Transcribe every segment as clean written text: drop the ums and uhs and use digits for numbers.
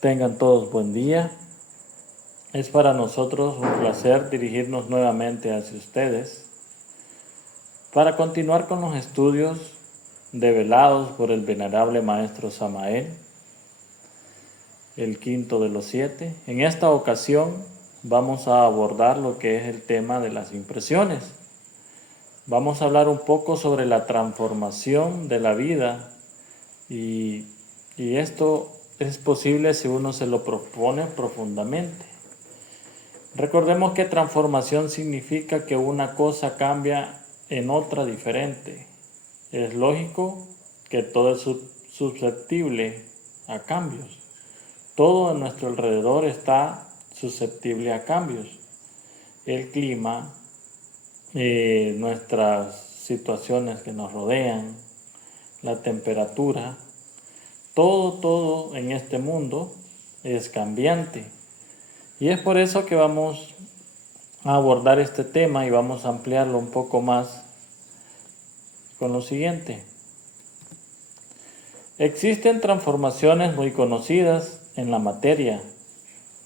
Tengan todos buen día. Es para nosotros un placer dirigirnos nuevamente hacia ustedes para continuar con los estudios develados por el venerable Maestro Samael, el quinto de los 7. En esta ocasión vamos a abordar lo que es el tema de las impresiones. Vamos a hablar un poco sobre la transformación de la vida y esto es posible si uno se lo propone profundamente. Recordemos que transformación significa que una cosa cambia en otra diferente. Es lógico que todo es susceptible a cambios. Todo a nuestro alrededor está susceptible a cambios. El clima, nuestras situaciones que nos rodean, la temperatura, todo en este mundo es cambiante. Y es por eso que vamos a abordar este tema y vamos a ampliarlo un poco más con lo siguiente. Existen transformaciones muy conocidas en la materia.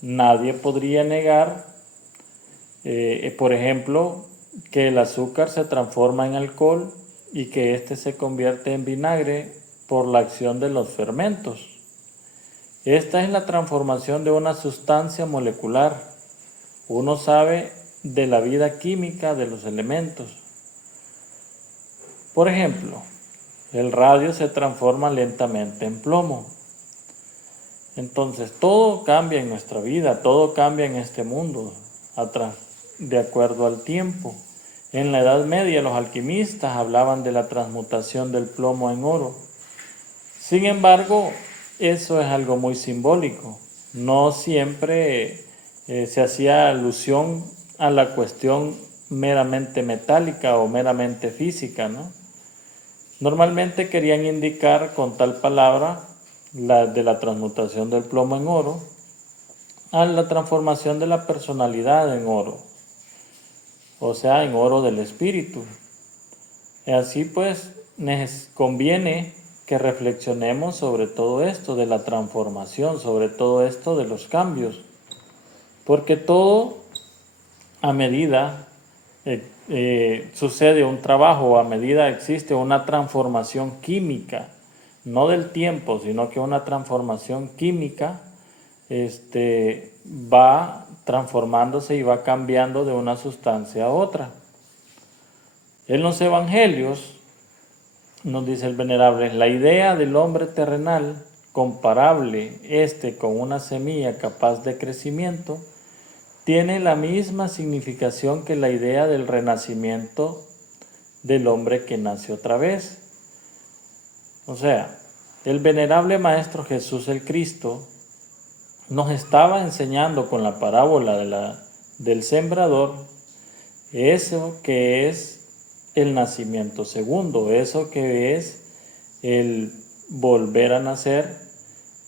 Nadie podría negar, por ejemplo, que el azúcar se transforma en alcohol y que éste se convierte en vinagre por la acción de los fermentos. Esta es la transformación de una sustancia molecular. Uno sabe de la vida química de los elementos. Por ejemplo, el radio se transforma lentamente en plomo. Entonces, todo cambia en nuestra vida, todo cambia en este mundo, de acuerdo al tiempo. En la Edad Media, los alquimistas hablaban de la transmutación del plomo en oro. Sin embargo, eso es algo muy simbólico. No siempre se hacía alusión a la cuestión meramente metálica o meramente física, ¿no? Normalmente querían indicar con tal palabra de la transmutación del plomo en oro a la transformación de la personalidad en oro, o sea, en oro del espíritu. Y así pues, conviene que reflexionemos sobre todo esto de la transformación, sobre todo esto de los cambios, porque todo a medida sucede un trabajo, a medida existe una transformación química, no del tiempo, sino que una transformación química va transformándose y va cambiando de una sustancia a otra. En los evangelios, nos dice el venerable, la idea del hombre terrenal, comparable con una semilla capaz de crecimiento, tiene la misma significación que la idea del renacimiento del hombre que nace otra vez. O sea, el venerable Maestro Jesús el Cristo nos estaba enseñando con la parábola del sembrador eso que es el nacimiento segundo, eso que es el volver a nacer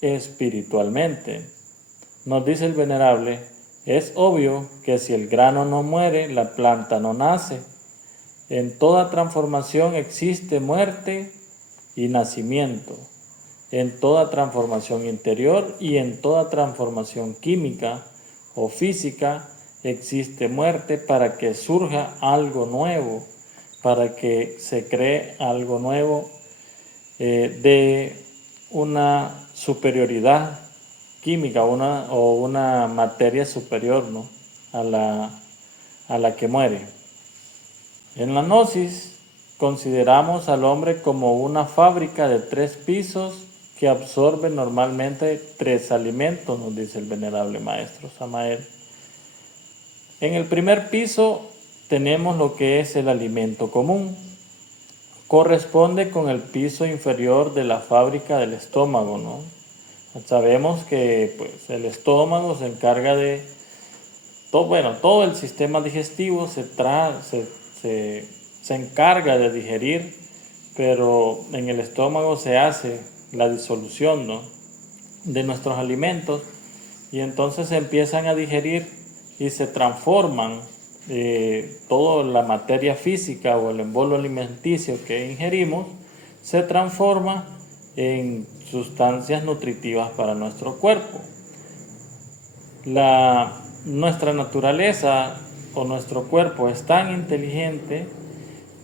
espiritualmente. Nos dice el venerable, es obvio que si el grano no muere, la planta no nace. En toda transformación existe muerte y nacimiento. En toda transformación interior y en toda transformación química o física existe muerte para que surja algo nuevo, para que se cree algo nuevo de una superioridad química o una materia superior, ¿no? a la que muere. En la Gnosis consideramos al hombre como una fábrica de 3 pisos que absorbe normalmente 3 alimentos, nos dice el venerable Maestro Samael. En el primer piso tenemos lo que es el alimento común. Corresponde con el piso inferior de la fábrica del estómago, ¿no? Sabemos que pues, el estómago se encarga de todo el sistema digestivo se encarga de digerir, pero en el estómago se hace la disolución, ¿no? de nuestros alimentos y entonces se empiezan a digerir y se transforman toda la materia física o el embolo alimenticio que ingerimos se transforma en sustancias nutritivas para nuestro cuerpo. Nuestra naturaleza o nuestro cuerpo es tan inteligente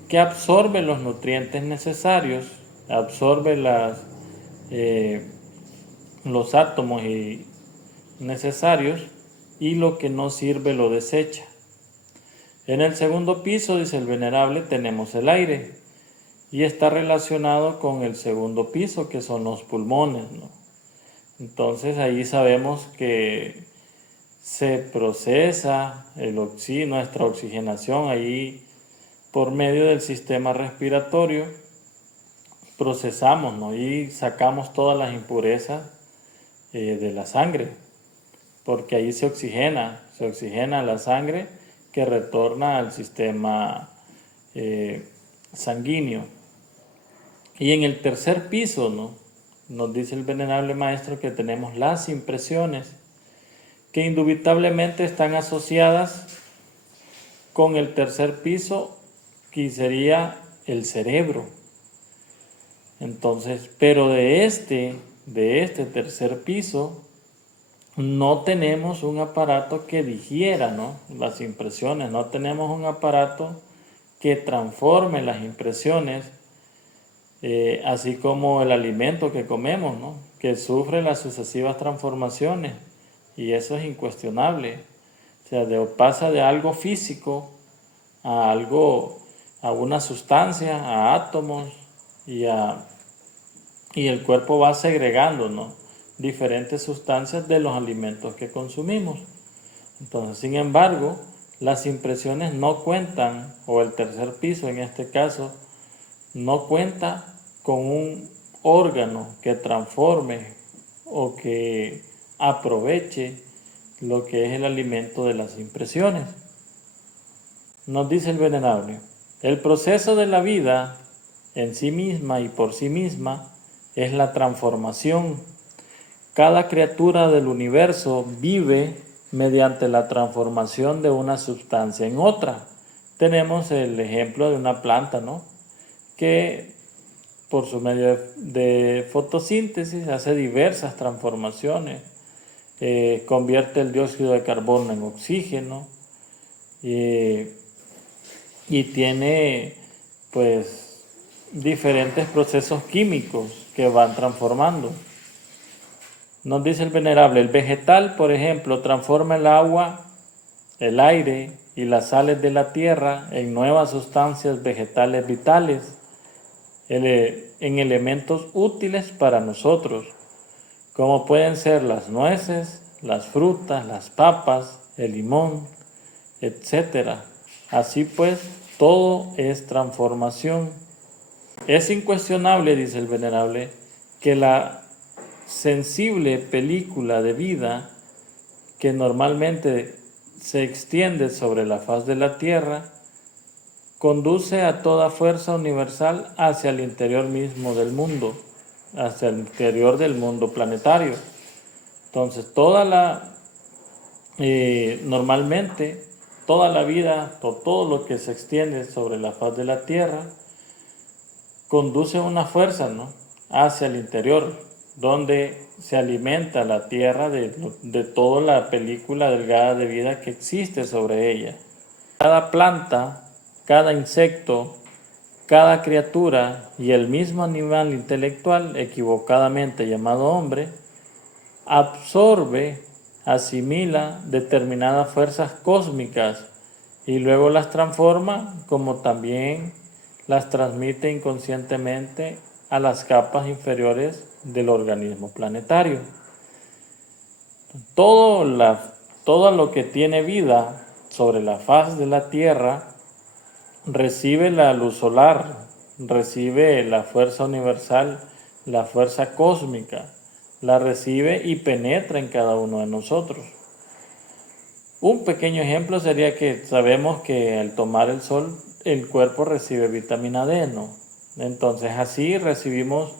que absorbe los nutrientes necesarios, absorbe los átomos necesarios, y lo que no sirve lo desecha. En el segundo piso, dice el Venerable, tenemos el aire, y está relacionado con el segundo piso, que son los pulmones, ¿no? Entonces ahí sabemos que se procesa nuestra oxigenación ahí por medio del sistema respiratorio. Procesamos, ¿no? Y sacamos todas las impurezas de la sangre, porque ahí se oxigena la sangre que retorna al sistema sanguíneo. Y en el tercer piso, ¿no?, nos dice el Venerable Maestro que tenemos las impresiones, que indubitablemente están asociadas con el tercer piso, que sería el cerebro. Entonces, pero de este tercer piso no tenemos un aparato que digiera, ¿no?, las impresiones, no tenemos un aparato que transforme las impresiones, así como el alimento que comemos, ¿no?, que sufre las sucesivas transformaciones, y eso es incuestionable. O sea, pasa de algo físico a una sustancia, a átomos, y el cuerpo va segregando, ¿no?, diferentes sustancias de los alimentos que consumimos. Entonces, sin embargo, las impresiones no cuentan, o el tercer piso en este caso, no cuenta con un órgano que transforme o que aproveche lo que es el alimento de las impresiones. Nos dice el Venerable, el proceso de la vida en sí misma y por sí misma es la transformación. Cada criatura del universo vive mediante la transformación de una sustancia en otra. Tenemos el ejemplo de una planta, ¿no?, que por su medio de fotosíntesis hace diversas transformaciones. Convierte el dióxido de carbono en oxígeno, y tiene pues diferentes procesos químicos que van transformando. Nos dice el Venerable, el vegetal, por ejemplo, transforma el agua, el aire y las sales de la tierra en nuevas sustancias vegetales vitales, en elementos útiles para nosotros, como pueden ser las nueces, las frutas, las papas, el limón, etc. Así pues, todo es transformación. Es incuestionable, dice el Venerable, que la sensible película de vida que normalmente se extiende sobre la faz de la Tierra conduce a toda fuerza universal hacia el interior mismo del mundo, hacia el interior del mundo planetario. Entonces, normalmente, toda la vida, todo lo que se extiende sobre la faz de la Tierra, conduce una fuerza, ¿no?, hacia el interior, donde se alimenta la Tierra de toda la película delgada de vida que existe sobre ella. Cada planta, cada insecto, cada criatura y el mismo animal intelectual, equivocadamente llamado hombre, absorbe, asimila determinadas fuerzas cósmicas y luego las transforma, como también las transmite inconscientemente a las capas inferiores del organismo planetario. Todo lo que tiene vida sobre la faz de la Tierra recibe la luz solar, recibe la fuerza universal, la fuerza cósmica, la recibe y penetra en cada uno de nosotros. Un pequeño ejemplo sería que sabemos que al tomar el sol el cuerpo recibe vitamina D, ¿no? Entonces así recibimos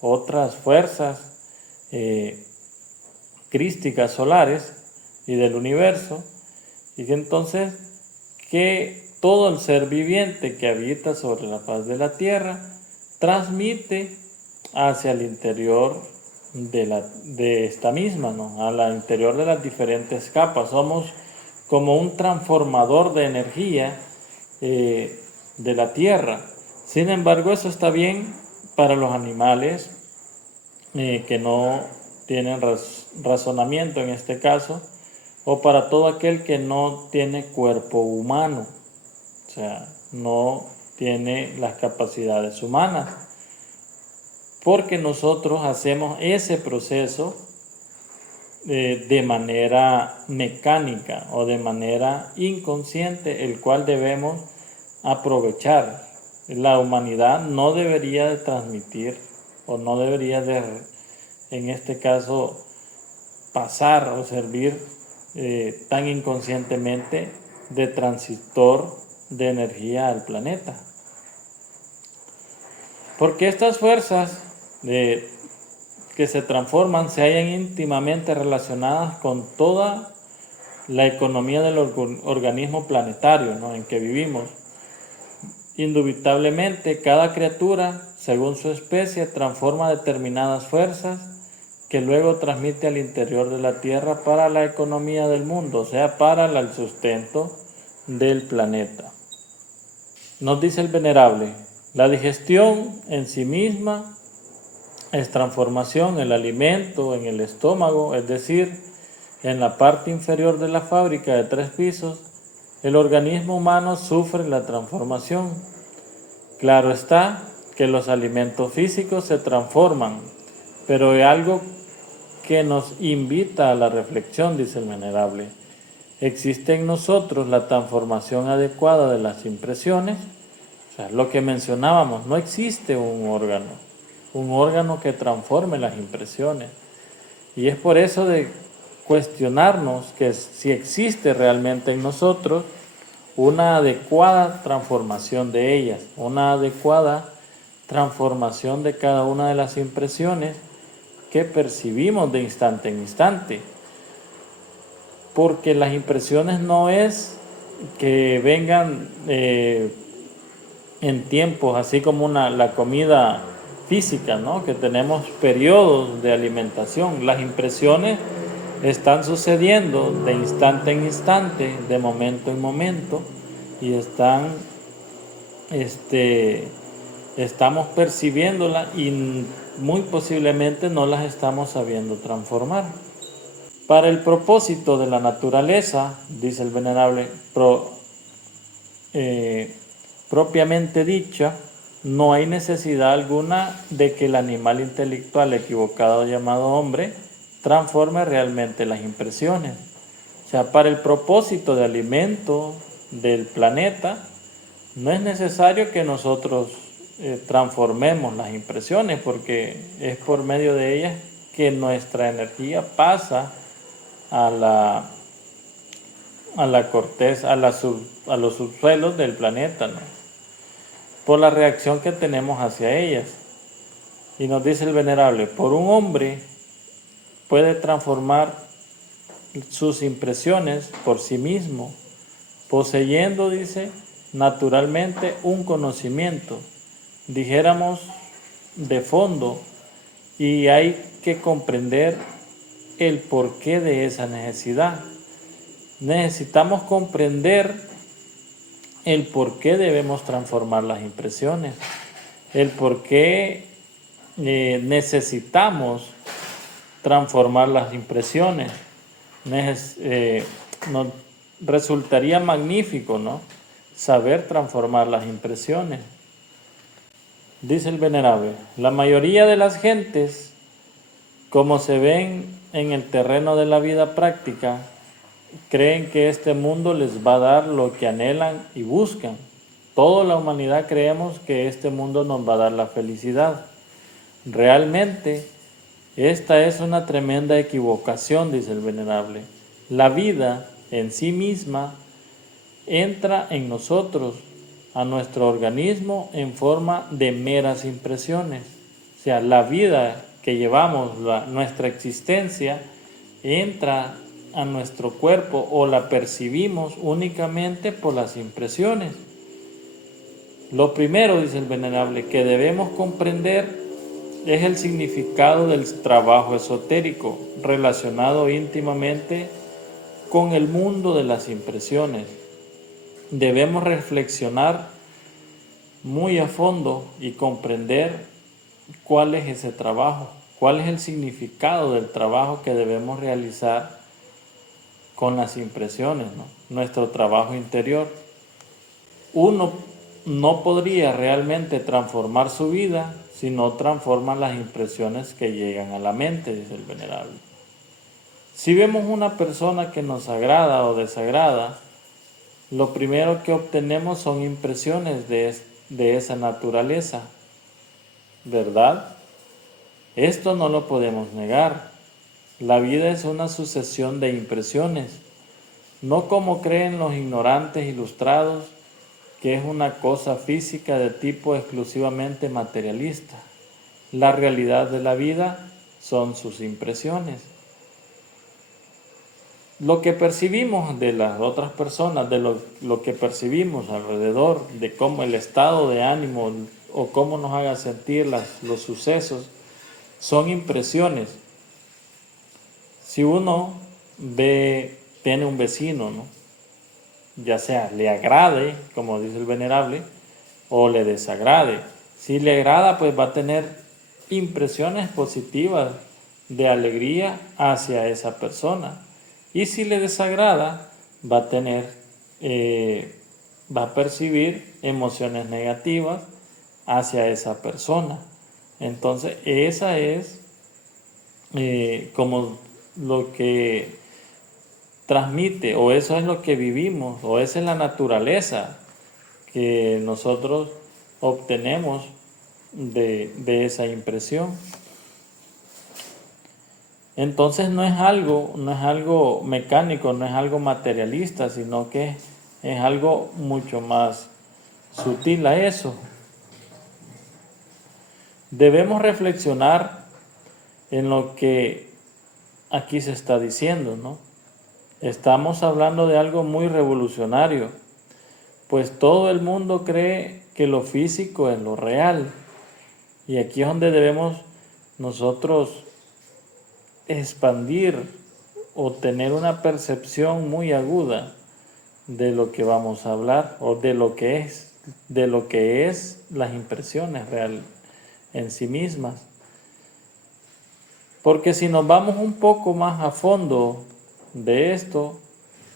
otras fuerzas crísticas solares y del universo, y que entonces que todo el ser viviente que habita sobre la faz de la Tierra transmite hacia el interior de esta misma, ¿no? Al interior de las diferentes capas. Somos como un transformador de energía de la Tierra. Sin embargo, eso está bien para los animales que no tienen razonamiento en este caso, o para todo aquel que no tiene cuerpo humano, o sea, no tiene las capacidades humanas, porque nosotros hacemos ese proceso de manera mecánica o de manera inconsciente, el cual debemos aprovechar. La humanidad no debería de transmitir o no debería de, en este caso, pasar o servir tan inconscientemente de transistor de energía al planeta. Porque estas fuerzas que se transforman se hallan íntimamente relacionadas con toda la economía del organismo planetario, ¿no?, en que vivimos. Indubitablemente, cada criatura, según su especie, transforma determinadas fuerzas que luego transmite al interior de la Tierra para la economía del mundo, o sea, para el sustento del planeta. Nos dice el Venerable, la digestión en sí misma es transformación en el alimento, en el estómago, es decir, en la parte inferior de la fábrica de 3 pisos, el organismo humano sufre la transformación. Claro está que los alimentos físicos se transforman, pero hay algo que nos invita a la reflexión, dice el Venerable. ¿Existe en nosotros la transformación adecuada de las impresiones? O sea, lo que mencionábamos, no existe un órgano que transforme las impresiones. Y es por eso de cuestionarnos que si existe realmente en nosotros una adecuada transformación de ellas, una adecuada transformación de cada una de las impresiones que percibimos de instante en instante. Porque las impresiones no es que vengan en tiempos, así como la comida física, ¿no?, que tenemos periodos de alimentación. Las impresiones están sucediendo de instante en instante, de momento en momento, y estamos percibiéndolas y muy posiblemente no las estamos sabiendo transformar. Para el propósito de la naturaleza, dice el Venerable, propiamente dicha, no hay necesidad alguna de que el animal intelectual equivocado llamado hombre transforme realmente las impresiones. O sea, para el propósito de alimento del planeta, no es necesario que nosotros transformemos las impresiones, porque es por medio de ellas que nuestra energía pasa a la corteza, a los subsuelos del planeta, ¿no?, por la reacción que tenemos hacia ellas. Y nos dice el Venerable, por un hombre puede transformar sus impresiones por sí mismo, poseyendo, dice, naturalmente un conocimiento, dijéramos, de fondo, y hay que comprender el porqué de esa necesidad. Necesitamos comprender el por qué debemos transformar las impresiones, el por qué necesitamos transformar las impresiones. Nos resultaría magnífico, ¿no?, saber transformar las impresiones. Dice el Venerable, la mayoría de las gentes, como se ven en el terreno de la vida práctica, creen que este mundo les va a dar lo que anhelan y buscan. Toda la humanidad creemos que este mundo nos va a dar la felicidad. Realmente, esta es una tremenda equivocación, dice el Venerable. La vida en sí misma entra en nosotros, a nuestro organismo, en forma de meras impresiones. O sea, la vida que llevamos, nuestra existencia, entra a nuestro cuerpo o la percibimos únicamente por las impresiones. Lo primero, dice el Venerable, que debemos comprender es el significado del trabajo esotérico, relacionado íntimamente con el mundo de las impresiones. Debemos reflexionar muy a fondo y comprender cuál es ese trabajo, cuál es el significado del trabajo que debemos realizar con las impresiones, ¿no? Nuestro trabajo interior. Uno no podría realmente transformar su vida si no transforma las impresiones que llegan a la mente, dice el venerable. Si vemos una persona que nos agrada o desagrada, lo primero que obtenemos son impresiones de esa naturaleza, ¿verdad? Esto no lo podemos negar. La vida es una sucesión de impresiones, no como creen los ignorantes ilustrados, que es una cosa física de tipo exclusivamente materialista. La realidad de la vida son sus impresiones. Lo que percibimos de las otras personas, de lo que percibimos alrededor, de cómo el estado de ánimo o cómo nos haga sentir los sucesos, son impresiones. Si uno tiene un vecino, ¿no? Ya sea le agrade, como dice el venerable, o le desagrade. Si le agrada, pues va a tener impresiones positivas de alegría hacia esa persona. Y si le desagrada, va a tener, va a percibir emociones negativas hacia esa persona. Entonces, esa es como lo que transmite, o eso es lo que vivimos, o esa es la naturaleza que nosotros obtenemos de esa impresión. Entonces no es algo mecánico, no es algo materialista, sino que es algo mucho más sutil a eso. Debemos reflexionar en lo que aquí se está diciendo, ¿no? Estamos hablando de algo muy revolucionario, pues todo el mundo cree que lo físico es lo real. Y aquí es donde debemos nosotros expandir o tener una percepción muy aguda de lo que vamos a hablar o de lo que es las impresiones real en sí mismas. Porque si nos vamos un poco más a fondo de esto,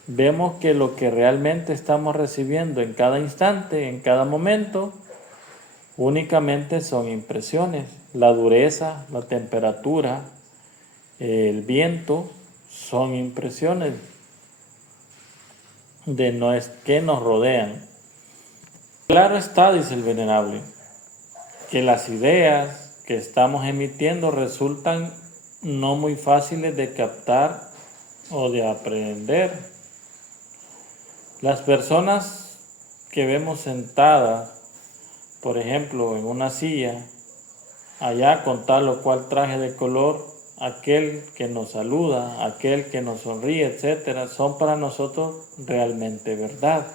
vemos que lo que realmente estamos recibiendo en cada instante, en cada momento, únicamente son impresiones. La dureza, la temperatura, el viento, son impresiones que nos rodean. Claro está, dice el venerable, que las ideas que estamos emitiendo resultan no muy fáciles de captar o de aprender. Las personas que vemos sentadas, por ejemplo, en una silla, allá con tal o cual traje de color, aquel que nos saluda, aquel que nos sonríe, etcétera, son para nosotros realmente verdad.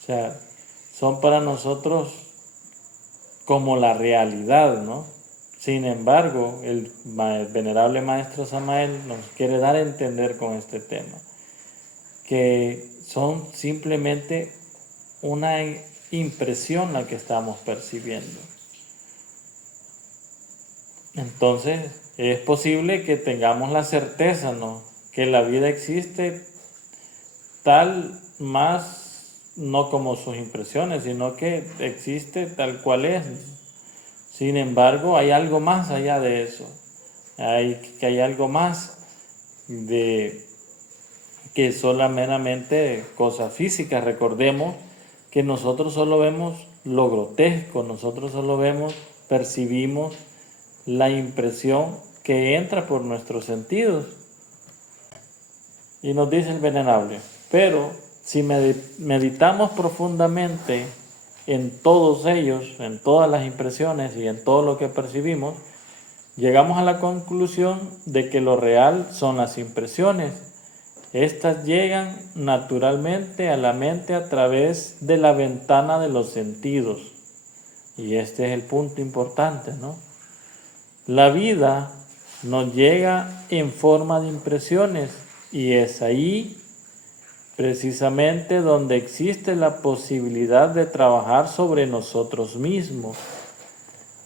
O sea, son para nosotros como la realidad, ¿no? Sin embargo, el venerable maestro Samael nos quiere dar a entender con este tema que son simplemente una impresión la que estamos percibiendo. Entonces, es posible que tengamos la certeza, ¿no?, que la vida existe tal más, no como sus impresiones, sino que existe tal cual es. Sin embargo, hay algo más allá de eso. Hay algo más de que solamente cosas físicas. Recordemos que nosotros solo vemos lo grotesco, nosotros solo percibimos la impresión que entra por nuestros sentidos. Y nos dice el venerable, pero si meditamos profundamente en todos ellos, en todas las impresiones y en todo lo que percibimos, llegamos a la conclusión de que lo real son las impresiones. Estas llegan naturalmente a la mente a través de la ventana de los sentidos. Y este es el punto importante, ¿no? La vida nos llega en forma de impresiones y es ahí precisamente donde existe la posibilidad de trabajar sobre nosotros mismos.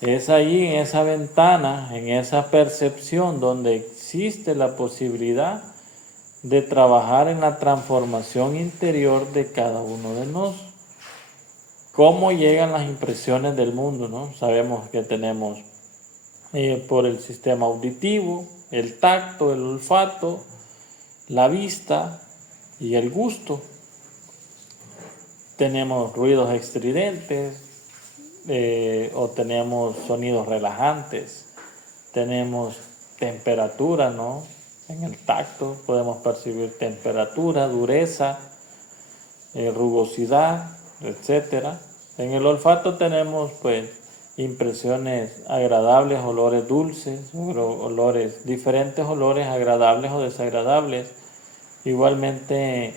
Es ahí en esa ventana, en esa percepción donde existe la posibilidad de trabajar en la transformación interior de cada uno de nosotros. ¿Cómo llegan las impresiones del mundo, no? Sabemos que tenemos por el sistema auditivo, el tacto, el olfato, la vista y el gusto. Tenemos ruidos estridentes o tenemos sonidos relajantes. Tenemos temperatura, ¿no? En el tacto podemos percibir temperatura, dureza, rugosidad, etcétera. En el olfato tenemos pues impresiones agradables, olores dulces, olores, diferentes olores agradables o desagradables. Igualmente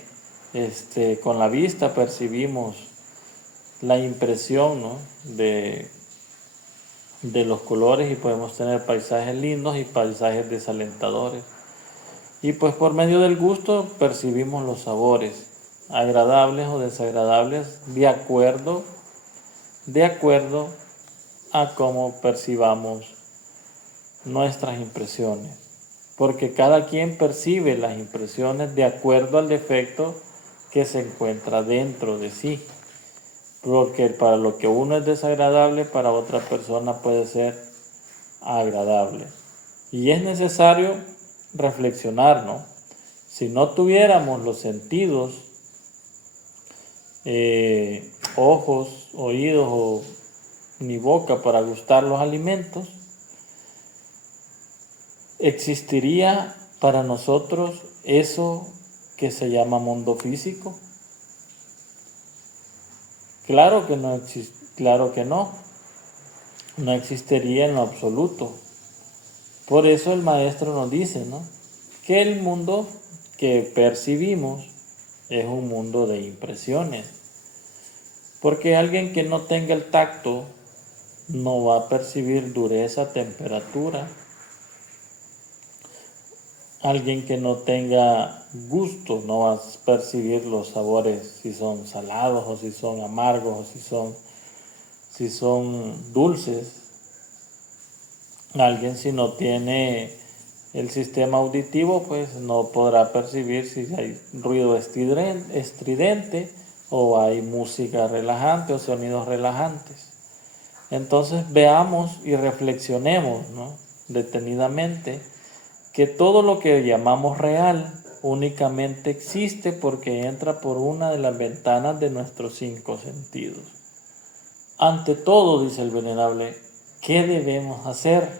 con la vista percibimos la impresión, ¿no? de los colores y podemos tener paisajes lindos y paisajes desalentadores. Y pues por medio del gusto percibimos los sabores, agradables o desagradables, de acuerdo a cómo percibamos nuestras impresiones. Porque cada quien percibe las impresiones de acuerdo al defecto que se encuentra dentro de sí. Porque para lo que uno es desagradable, para otra persona puede ser agradable. Y es necesario reflexionar, ¿no? Si no tuviéramos los sentidos, ojos, oídos ni boca para gustar los alimentos, ¿existiría para nosotros eso que se llama mundo físico? Claro que no, no existiría en lo absoluto. Por eso el maestro nos dice, ¿no?, que el mundo que percibimos es un mundo de impresiones. Porque alguien que no tenga el tacto no va a percibir dureza, temperatura. Alguien que no tenga gusto no va a percibir los sabores, si son salados o si son amargos o si son dulces. Alguien si no tiene el sistema auditivo pues no podrá percibir si hay ruido estridente o hay música relajante o sonidos relajantes. Entonces veamos y reflexionemos, ¿no?, detenidamente, que todo lo que llamamos real únicamente existe porque entra por una de las ventanas de nuestros 5 sentidos. Ante todo, dice el Venerable, ¿qué debemos hacer?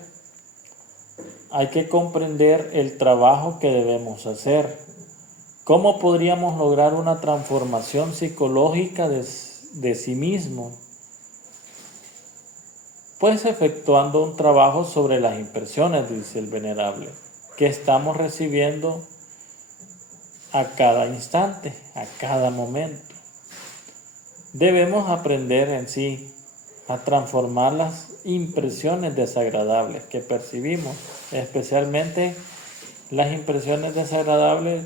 Hay que comprender el trabajo que debemos hacer. ¿Cómo podríamos lograr una transformación psicológica de sí mismo? Pues efectuando un trabajo sobre las impresiones, dice el Venerable, que estamos recibiendo a cada instante, a cada momento. Debemos aprender en sí a transformar las impresiones desagradables que percibimos, especialmente las impresiones desagradables,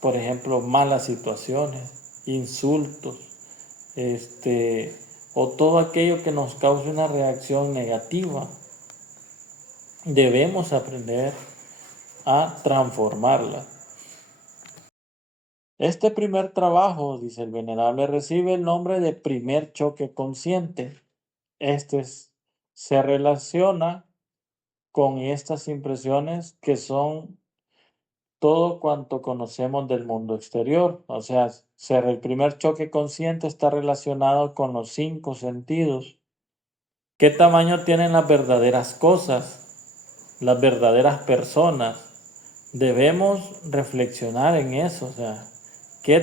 por ejemplo, malas situaciones, insultos, o todo aquello que nos cause una reacción negativa. Debemos aprender a transformarla. Este primer trabajo, dice el Venerable, recibe el nombre de primer choque consciente. Se relaciona con estas impresiones que son todo cuanto conocemos del mundo exterior. O sea, el primer choque consciente está relacionado con los 5 sentidos. ¿Qué tamaño tienen las verdaderas cosas, las verdaderas personas? Debemos reflexionar en eso. O sea, ¿qué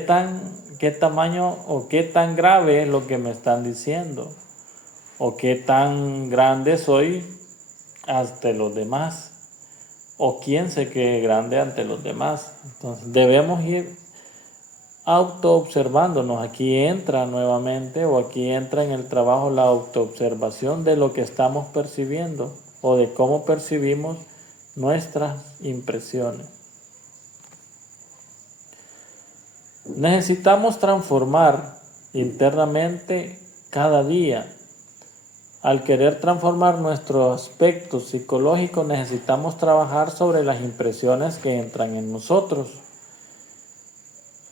tamaño o qué tan grave es lo que me están diciendo? ¿O qué tan grande soy ante los demás? ¿O quién se cree grande ante los demás? Entonces debemos ir autoobservándonos. Aquí entra nuevamente, o aquí entra en el trabajo la autoobservación de lo que estamos percibiendo o de cómo percibimos nuestras impresiones. Necesitamos transformar internamente cada día. Al querer transformar nuestro aspecto psicológico, necesitamos trabajar sobre las impresiones que entran en nosotros.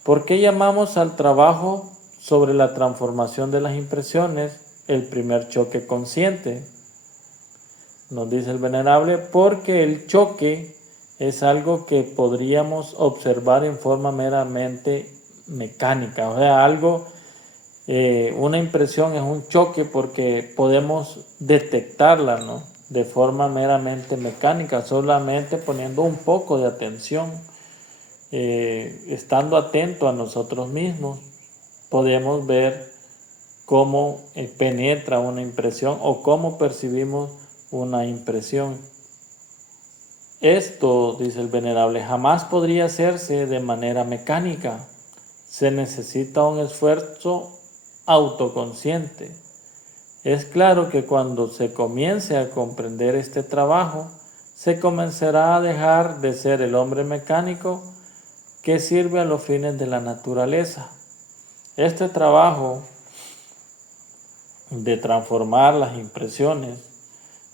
¿Por qué llamamos al trabajo sobre la transformación de las impresiones el primer choque consciente? Nos dice el Venerable, porque el choque es algo que podríamos observar en forma meramente mecánica, o sea, una impresión es un choque porque podemos detectarla, ¿no?, de forma meramente mecánica, solamente poniendo un poco de atención, estando atento a nosotros mismos, podemos ver cómo penetra una impresión o cómo percibimos una impresión. Esto, dice el Venerable, jamás podría hacerse de manera mecánica. Se necesita un esfuerzo autoconsciente. Es claro que cuando se comience a comprender este trabajo, se comenzará a dejar de ser el hombre mecánico que sirve a los fines de la naturaleza. Este trabajo de transformar las impresiones,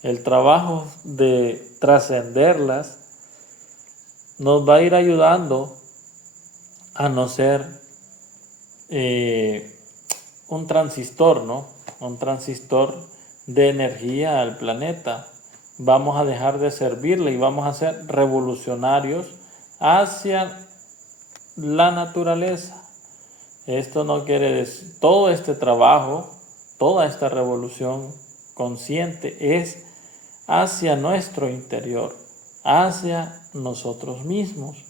el trabajo de trascenderlas, nos va a ir ayudando a no ser un transistor, ¿no? Un transistor de energía al planeta. Vamos a dejar de servirle y vamos a ser revolucionarios hacia la naturaleza. Esto no quiere decir, todo este trabajo, toda esta revolución consciente es hacia nuestro interior, hacia nosotros mismos.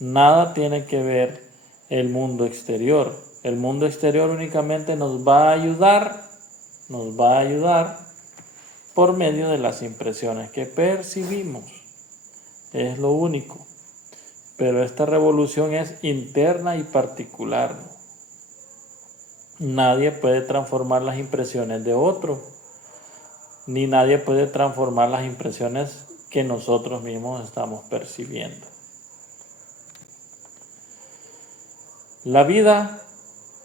Nada tiene que ver el mundo exterior. El mundo exterior únicamente nos va a ayudar por medio de las impresiones que percibimos. Es lo único. Pero esta revolución es interna y particular. Nadie puede transformar las impresiones de otro, ni nadie puede transformar las impresiones que nosotros mismos estamos percibiendo. La vida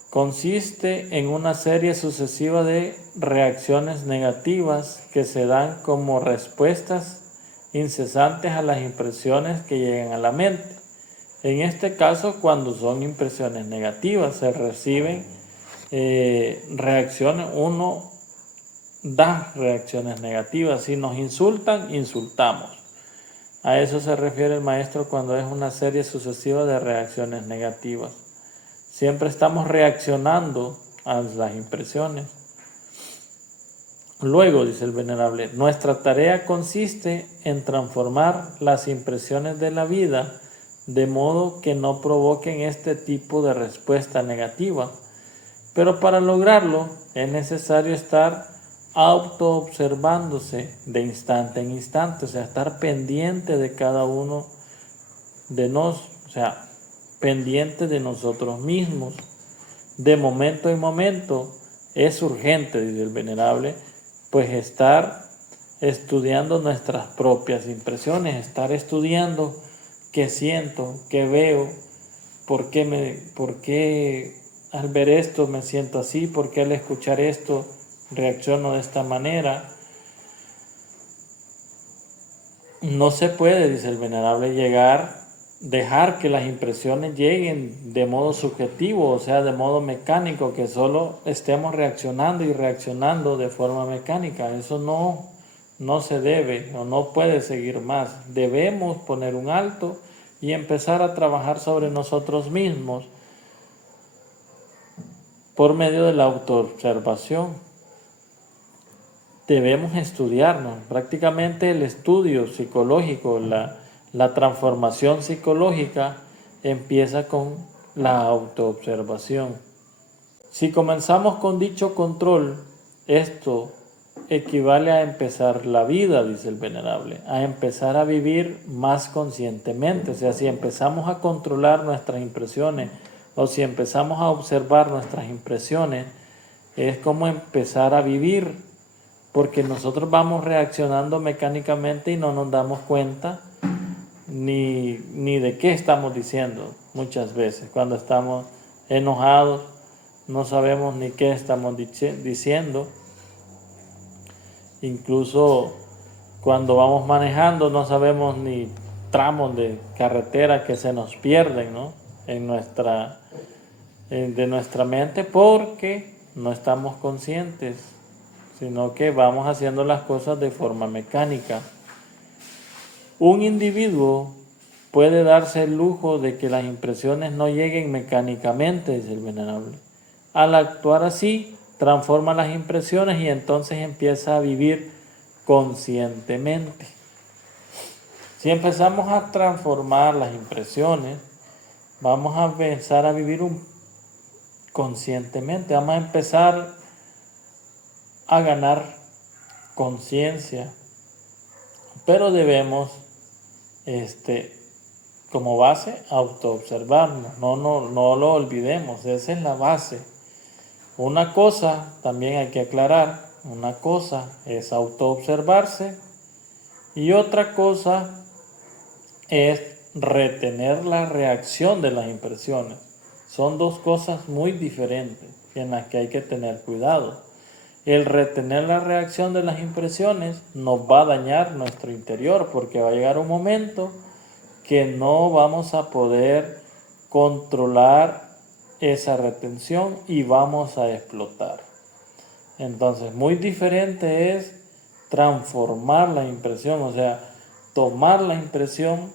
consiste en una serie sucesiva de reacciones negativas que se dan como respuestas incesantes a las impresiones que llegan a la mente. En este caso, cuando son impresiones negativas, se reciben reacciones, uno da reacciones negativas. Si nos insultan, insultamos. A eso se refiere el maestro cuando es una serie sucesiva de reacciones negativas. Siempre estamos reaccionando a las impresiones. Luego, dice el Venerable, nuestra tarea consiste en transformar las impresiones de la vida de modo que no provoquen este tipo de respuesta negativa. Pero para lograrlo es necesario estar autoobservándose de instante en instante, o sea, estar pendiente de cada uno de nosotros, o sea, pendiente de nosotros mismos. De momento en momento es urgente, dice el Venerable, pues estar estudiando nuestras propias impresiones, estar estudiando qué siento, qué veo, por qué al ver esto me siento así, por qué al escuchar esto reacciono de esta manera. No se puede, dice el Venerable, dejar que las impresiones lleguen de modo subjetivo, o sea, de modo mecánico, que solo estemos reaccionando y reaccionando de forma mecánica. Eso no se debe o no puede seguir más. Debemos poner un alto y empezar a trabajar sobre nosotros mismos por medio de la autoobservación. Debemos estudiarnos. Prácticamente el estudio psicológico, la transformación psicológica empieza con la autoobservación. Si comenzamos con dicho control, esto equivale a empezar la vida, dice el Venerable, a empezar a vivir más conscientemente. O sea, si empezamos a controlar nuestras impresiones o si empezamos a observar nuestras impresiones, es como empezar a vivir porque nosotros vamos reaccionando mecánicamente y no nos damos cuenta ni de qué estamos diciendo muchas veces. Cuando estamos enojados, no sabemos ni qué estamos diciendo. Incluso cuando vamos manejando, no sabemos ni tramos de carretera que se nos pierden, ¿no? De nuestra mente, porque no estamos conscientes, sino que vamos haciendo las cosas de forma mecánica. Un individuo puede darse el lujo de que las impresiones no lleguen mecánicamente, dice el venerable. Al actuar así, transforma las impresiones y entonces empieza a vivir conscientemente. Si empezamos a transformar las impresiones, vamos a empezar a vivir conscientemente, vamos a empezar a ganar conciencia, pero debemos como base autoobservarnos, no lo olvidemos, esa es la base. Una cosa también hay que aclarar, una cosa es autoobservarse y otra cosa es retener la reacción de las impresiones. Son dos cosas muy diferentes en las que hay que tener cuidado. El retener la reacción de las impresiones nos va a dañar nuestro interior, porque va a llegar un momento que no vamos a poder controlar esa retención y vamos a explotar. Entonces, muy diferente es transformar la impresión, o sea, tomar la impresión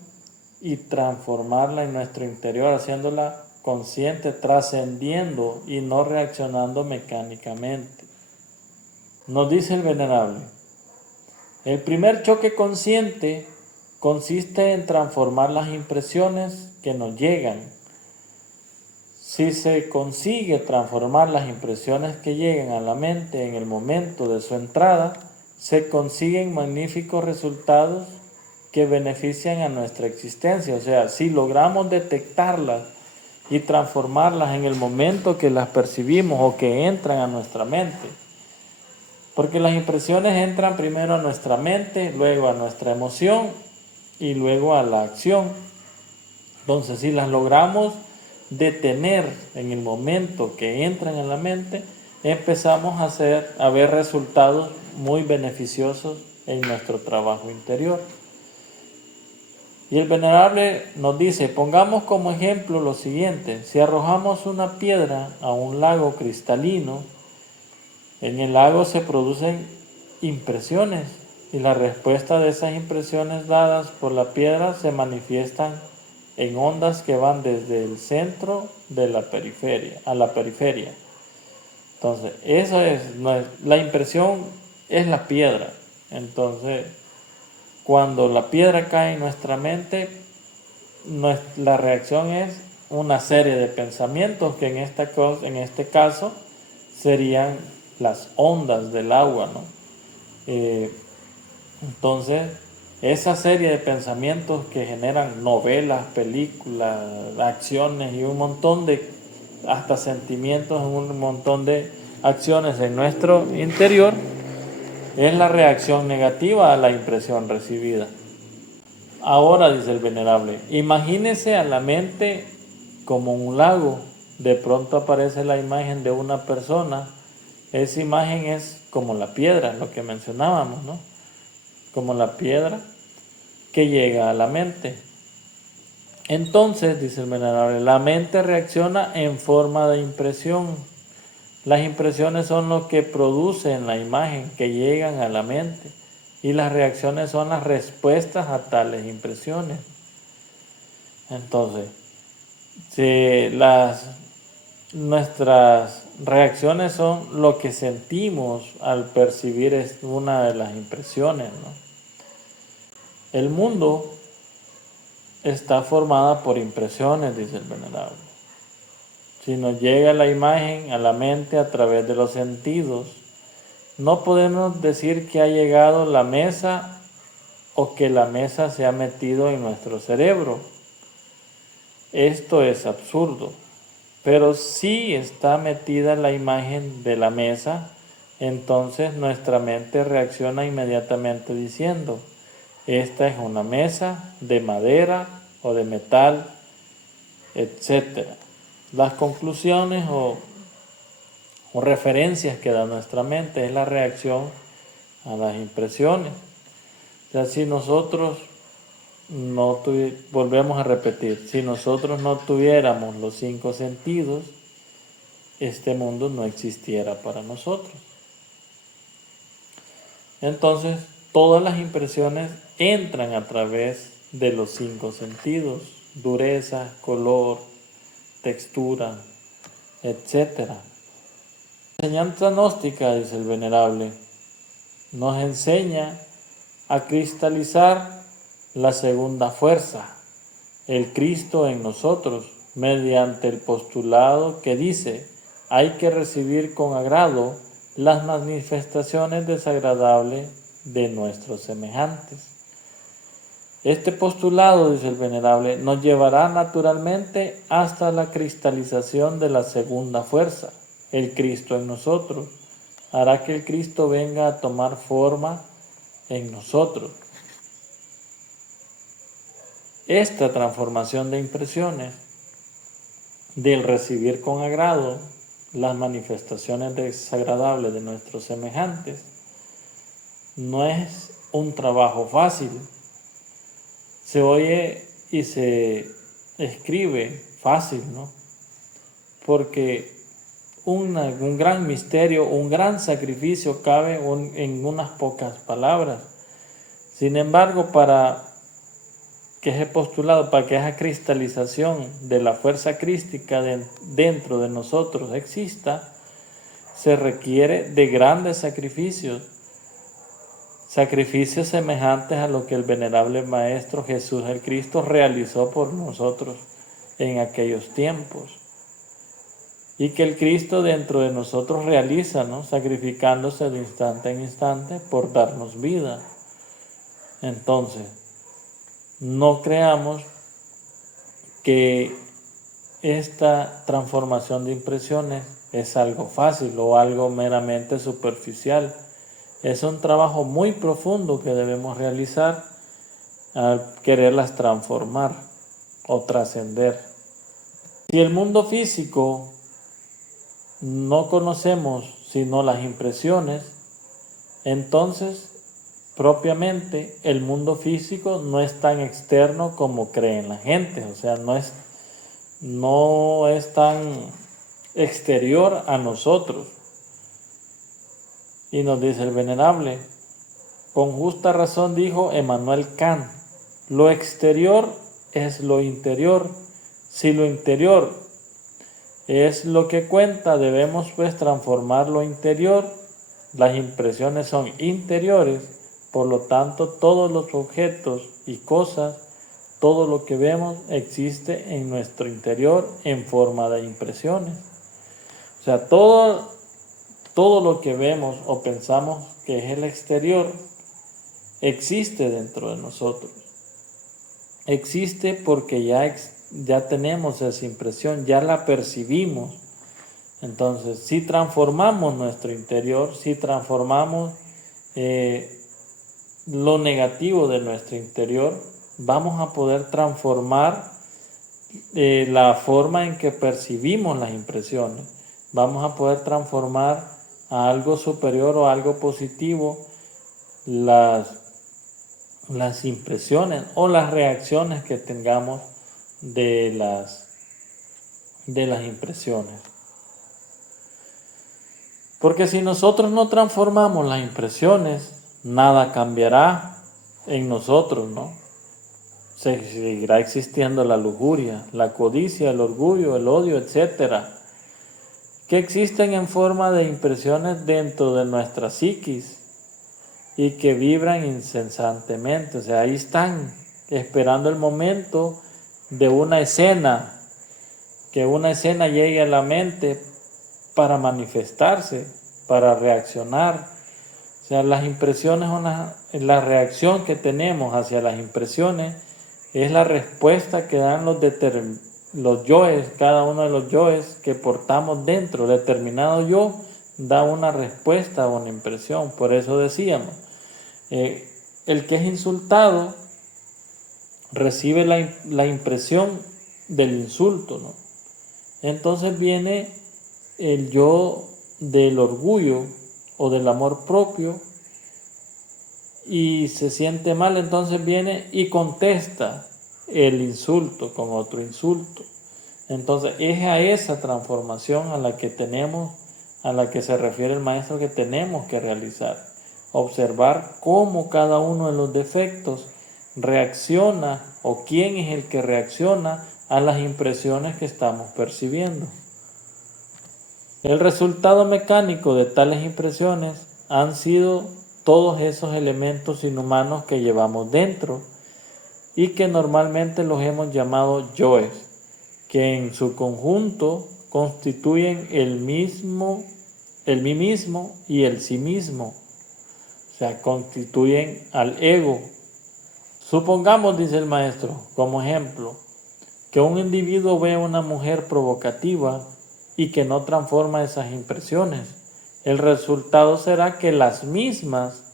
y transformarla en nuestro interior, haciéndola consciente, trascendiendo y no reaccionando mecánicamente. Nos dice el venerable, el primer choque consciente consiste en transformar las impresiones que nos llegan. Si se consigue transformar las impresiones que llegan a la mente en el momento de su entrada, se consiguen magníficos resultados que benefician a nuestra existencia. O sea, si logramos detectarlas y transformarlas en el momento que las percibimos o que entran a nuestra mente, porque las impresiones entran primero a nuestra mente, luego a nuestra emoción y luego a la acción. Entonces, si las logramos detener en el momento que entran en la mente, empezamos a ver resultados muy beneficiosos en nuestro trabajo interior. Y el venerable nos dice, pongamos como ejemplo lo siguiente: si arrojamos una piedra a un lago cristalino, en el lago se producen impresiones y la respuesta de esas impresiones dadas por la piedra se manifiestan en ondas que van desde el centro de la periferia a la periferia. Entonces, la impresión es la piedra. Entonces, cuando la piedra cae en nuestra mente, la reacción es una serie de pensamientos que en este caso serían las ondas del agua, ¿no? Entonces, esa serie de pensamientos que generan novelas, películas, acciones y un montón de, hasta sentimientos, un montón de acciones en nuestro interior, es la reacción negativa a la impresión recibida. Ahora, dice el venerable, imagínese a la mente como un lago. De pronto aparece la imagen de una persona. Esa imagen es como la piedra, lo que mencionábamos, ¿no? Como la piedra que llega a la mente. Entonces, dice el venerable, la mente reacciona en forma de impresión. Las impresiones son lo que producen la imagen que llegan a la mente y las reacciones son las respuestas a tales impresiones. Entonces, si nuestras reacciones son lo que sentimos al percibir una de las impresiones, ¿no? El mundo está formada por impresiones, dice el venerable. Si nos llega la imagen a la mente a través de los sentidos, no podemos decir que ha llegado la mesa o que la mesa se ha metido en nuestro cerebro. Esto es absurdo, pero sí está metida la imagen de la mesa entonces nuestra mente reacciona inmediatamente diciendo, esta es una mesa de madera o de metal, etc. Las conclusiones o referencias que da nuestra mente es la reacción a las impresiones. O sea, si nosotros volvemos a repetir, si nosotros no tuviéramos los 5 sentidos, este mundo no existiera para nosotros. Entonces, todas las impresiones entran a través de los 5 sentidos, dureza, color, textura, etc. La enseñanza gnóstica, dice el Venerable, nos enseña a cristalizar la segunda fuerza, el Cristo en nosotros, mediante el postulado que dice, hay que recibir con agrado las manifestaciones desagradables de nuestros semejantes. Este postulado, dice el Venerable, nos llevará naturalmente hasta la cristalización de la segunda fuerza, el Cristo en nosotros. Hará que el Cristo venga a tomar forma en nosotros. Esta transformación de impresiones, del recibir con agrado las manifestaciones desagradables de nuestros semejantes, no es un trabajo fácil. Se oye y se escribe fácil, ¿no? Porque un gran misterio, un gran sacrificio cabe en unas pocas palabras. Sin embargo, para que ese postulado, para que esa cristalización de la fuerza crística dentro de nosotros exista, se requiere de grandes sacrificios, sacrificios semejantes a lo que el venerable Maestro Jesús el Cristo realizó por nosotros en aquellos tiempos. Y que el Cristo dentro de nosotros realiza, ¿no? Sacrificándose de instante en instante por darnos vida. Entonces, no creamos que esta transformación de impresiones es algo fácil o algo meramente superficial. Es un trabajo muy profundo que debemos realizar al quererlas transformar o trascender. Si el mundo físico no conocemos sino las impresiones, entonces propiamente el mundo físico no es tan externo como creen la gente, o sea, no es tan exterior a nosotros. Y nos dice el Venerable, con justa razón dijo Emmanuel Kant, lo exterior es lo interior. Si lo interior es lo que cuenta, debemos pues transformar lo interior. Las impresiones son interiores, por lo tanto todos los objetos y cosas, todo lo que vemos existe en nuestro interior en forma de impresiones. O sea, todo lo que vemos o pensamos que es el exterior existe dentro de nosotros. Existe porque ya tenemos esa impresión, ya la percibimos. Entonces, si transformamos nuestro interior, si transformamos lo negativo de nuestro interior, vamos a poder transformar la forma en que percibimos las impresiones. Vamos a poder transformar a algo superior o algo positivo las impresiones o las reacciones que tengamos de las impresiones. Porque si nosotros no transformamos las impresiones, nada cambiará en nosotros, ¿no? Seguirá existiendo la lujuria, la codicia, el orgullo, el odio, etcétera, que existen en forma de impresiones dentro de nuestra psiquis y que vibran incesantemente. O sea, ahí están, esperando el momento de una escena, que una escena llegue a la mente para manifestarse, para reaccionar. O sea, las impresiones, la reacción que tenemos hacia las impresiones es la respuesta que dan los yoes, cada uno de los yoes que portamos dentro. Determinado yo da una respuesta a una impresión. Por eso decíamos, el que es insultado recibe la impresión del insulto, ¿no? Entonces viene el yo del orgullo o del amor propio y se siente mal, entonces viene y contesta el insulto con otro insulto. Entonces es a esa transformación a la que tenemos, a la que se refiere el maestro, que tenemos que realizar. Observar cómo cada uno de los defectos reacciona o quién es el que reacciona a las impresiones que estamos percibiendo. El resultado mecánico de tales impresiones han sido todos esos elementos inhumanos que llevamos dentro y que normalmente los hemos llamado yoes, que en su conjunto constituyen el mí mismo y el sí mismo, o sea, constituyen al ego. Supongamos, dice el maestro, como ejemplo, que un individuo ve a una mujer provocativa y que no transforma esas impresiones. El resultado será que las mismas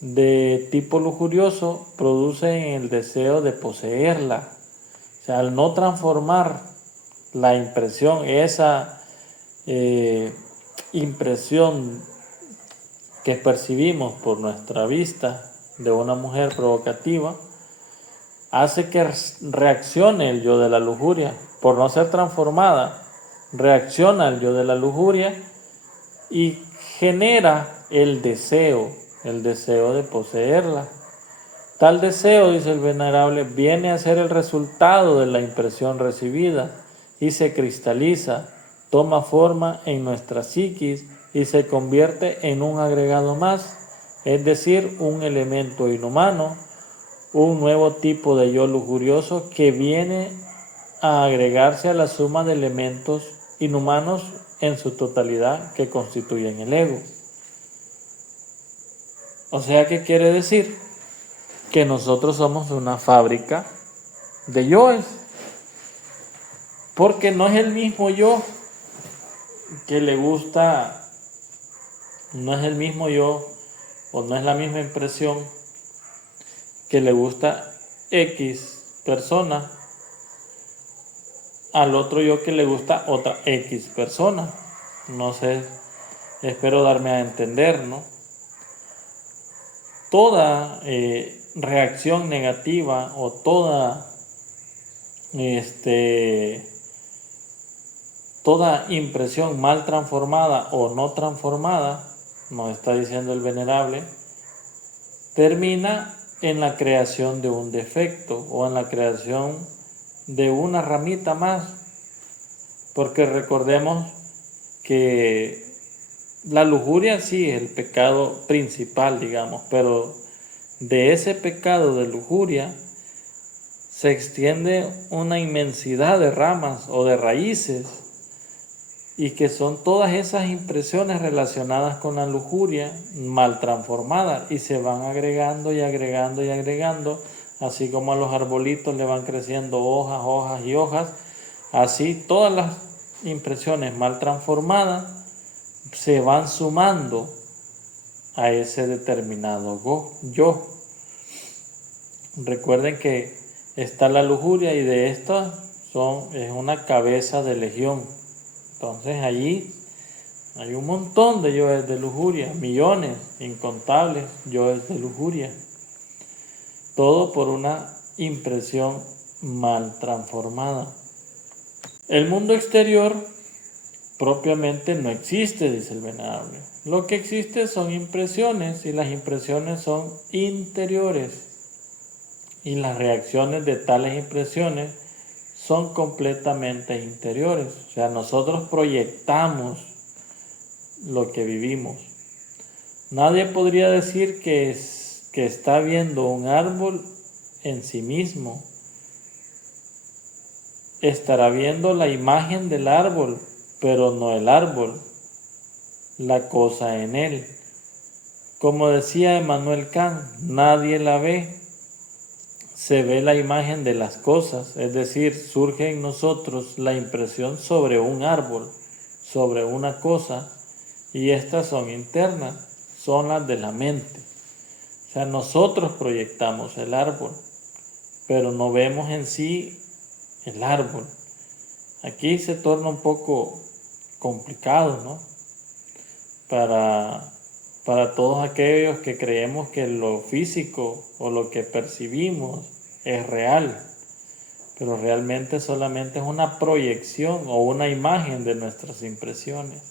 de tipo lujurioso producen el deseo de poseerla. O sea, al no transformar la impresión, esa impresión que percibimos por nuestra vista de una mujer provocativa, hace que reaccione el yo de la lujuria. Por no ser transformada, reacciona el yo de la lujuria y genera el deseo de poseerla. Tal deseo, dice el venerable, viene a ser el resultado de la impresión recibida y se cristaliza, toma forma en nuestra psiquis y se convierte en un agregado más, es decir, un elemento inhumano, un nuevo tipo de yo lujurioso que viene a agregarse a la suma de elementos inhumanos en su totalidad que constituyen el ego. O sea, ¿qué quiere decir? Que nosotros somos una fábrica de yoes, porque no es el mismo yo que le gusta, no es el mismo yo o no es la misma impresión que le gusta X persona al otro yo que le gusta otra X persona. No sé, espero darme a entender, ¿no? Toda reacción negativa o toda impresión mal transformada o no transformada, nos está diciendo el venerable, termina en la creación de un defecto o en la creación de una ramita más, porque recordemos que la lujuria sí es el pecado principal, digamos, pero de ese pecado de lujuria se extiende una inmensidad de ramas o de raíces, y que son todas esas impresiones relacionadas con la lujuria mal transformadas y se van agregando y agregando y agregando, así como a los arbolitos le van creciendo hojas, hojas y hojas, así todas las impresiones mal transformadas se van sumando a ese determinado yo. Recuerden que está la lujuria y de estas es una cabeza de legión. Entonces allí hay un montón de yoes de lujuria, millones, incontables yoes de lujuria. Todo por una impresión mal transformada. El mundo exterior propiamente no existe, dice el venerable. Lo que existe son impresiones y las impresiones son interiores. Y las reacciones de tales impresiones son completamente interiores. O sea, nosotros proyectamos lo que vivimos. Nadie podría decir que está viendo un árbol en sí mismo. Estará viendo la imagen del árbol, pero no el árbol, la cosa en él. Como decía Emmanuel Kant, nadie la ve, se ve la imagen de las cosas, es decir, surge en nosotros la impresión sobre un árbol, sobre una cosa, y estas son internas, son las de la mente. O sea, nosotros proyectamos el árbol, pero no vemos en sí el árbol. Aquí se torna un poco complicado, ¿no? Para todos aquellos que creemos que lo físico o lo que percibimos es real, pero realmente solamente es una proyección o una imagen de nuestras impresiones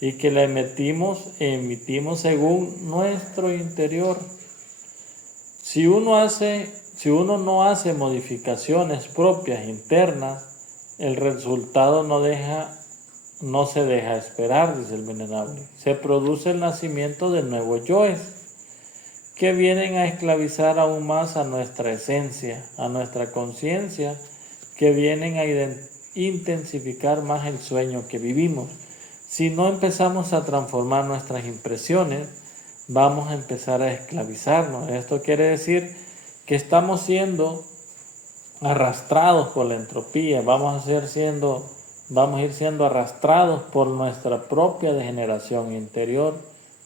y que la emitimos según nuestro interior. Si uno no hace modificaciones propias internas, el resultado no se deja esperar, dice el venerable. Se produce el nacimiento de nuevos yoes que vienen a esclavizar aún más a nuestra esencia, a nuestra conciencia, que vienen a intensificar más el sueño que vivimos. Si no empezamos a transformar nuestras impresiones, vamos a empezar a esclavizarnos. Esto quiere decir que estamos siendo arrastrados por la entropía, vamos a ir siendo arrastrados por nuestra propia degeneración interior,